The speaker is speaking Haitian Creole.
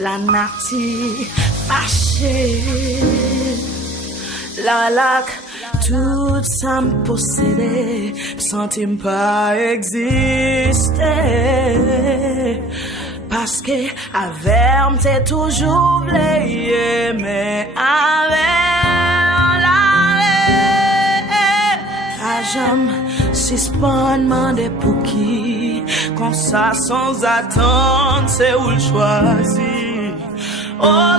la nati fâchée, la lac, tout ça me possédait, sentim pas exister. Parce que avec t'es toujours v'lé, mais avec la jamais suspend demandé pour qui, comme ça sans attendre c'est où le choisir. Oh,